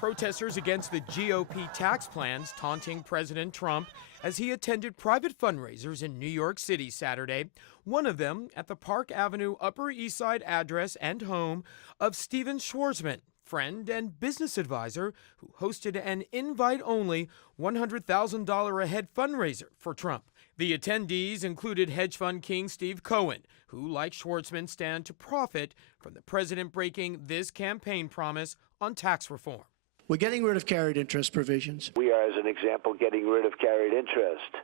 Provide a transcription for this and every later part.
Protesters against the GOP tax plans taunting President Trump as he attended private fundraisers in New York City Saturday, one of them at the Park Avenue Upper East Side address and home of Stephen Schwarzman, friend and business advisor who hosted an invite-only $100,000 a head fundraiser for Trump. The attendees included hedge fund king Steve Cohen, who, like Schwarzman, stand to profit from the president breaking this campaign promise on tax reform. We're getting rid of carried interest provisions. We are, as an example, getting rid of carried interest,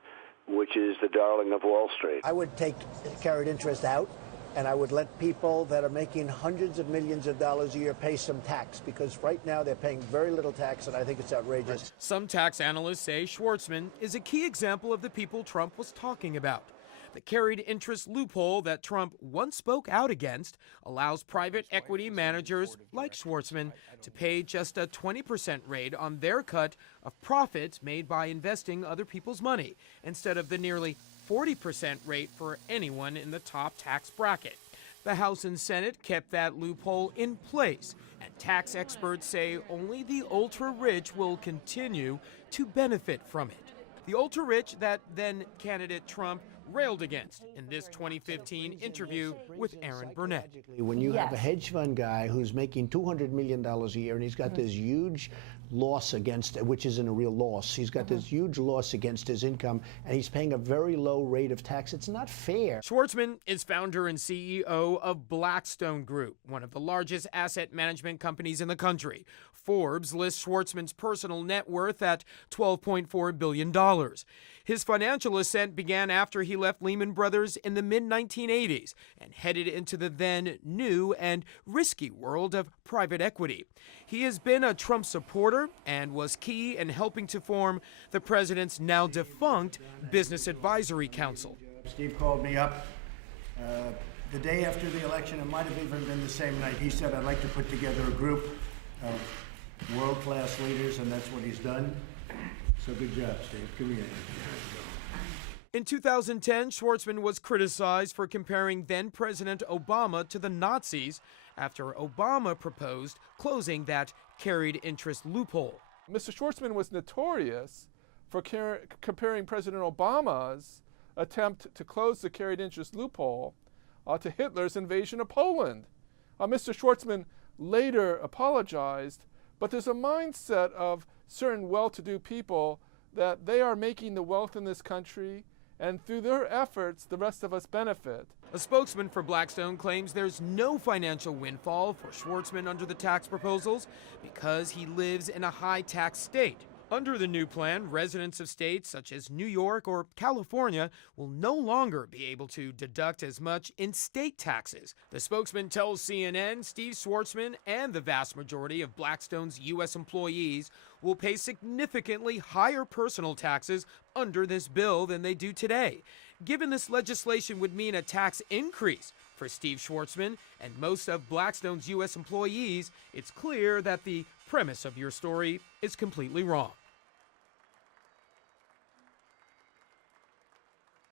which is the darling of Wall Street. I would take carried interest out, and I would let people that are making hundreds of millions of dollars a year pay some tax, because right now they're paying very little tax, and I think it's outrageous. Some tax analysts say Schwarzman is a key example of the people Trump was talking about. The carried interest loophole that Trump once spoke out against allows private equity managers like Schwarzman to pay just a 20% rate on their cut of profits made by investing other people's money, instead of the nearly 40% rate for anyone in the top tax bracket. The House and Senate kept that loophole in place, and tax experts say only the ultra-rich will continue to benefit from it. The ultra-rich that then candidate Trump railed against in this 2015 interview with Aaron Burnett. When you have a hedge fund guy who's making $200 million a year and he's got this huge loss against, which isn't a real loss, he's got this huge loss against his income, and he's paying a very low rate of tax. It's not fair. Schwarzman is founder and CEO of Blackstone Group, one of the largest asset management companies in the country. Forbes lists Schwarzman's personal net worth at $12.4 billion. His financial ascent began after he left Lehman Brothers in the mid-1980s and headed into the then new and risky world of private equity. He has been a Trump supporter and was key in helping to form the president's now defunct Business Advisory Council. Steve called me up the day after the election. It might have even been the same night. He said, I'd like to put together a group of world-class leaders, and that's what he's done. So good job, Steve. Give me a... In 2010, Schwarzman was criticized for comparing then-President Obama to the Nazis after Obama proposed closing that carried interest loophole. Mr. Schwarzman was notorious for comparing President Obama's attempt to close the carried interest loophole to Hitler's invasion of Poland. Mr. Schwarzman later apologized, but there's a mindset of certain well-to-do people that they are making the wealth in this country, and through their efforts, the rest of us benefit. A spokesman for Blackstone claims there's no financial windfall for Schwarzman under the tax proposals because he lives in a high-tax state. Under the new plan, residents of states such as New York or California will no longer be able to deduct as much in state taxes. The spokesman tells CNN Steve Schwarzman and the vast majority of Blackstone's U.S. employees will pay significantly higher personal taxes under this bill than they do today. Given this legislation would mean a tax increase for Steve Schwarzman and most of Blackstone's U.S. employees, it's clear that the premise of your story is completely wrong.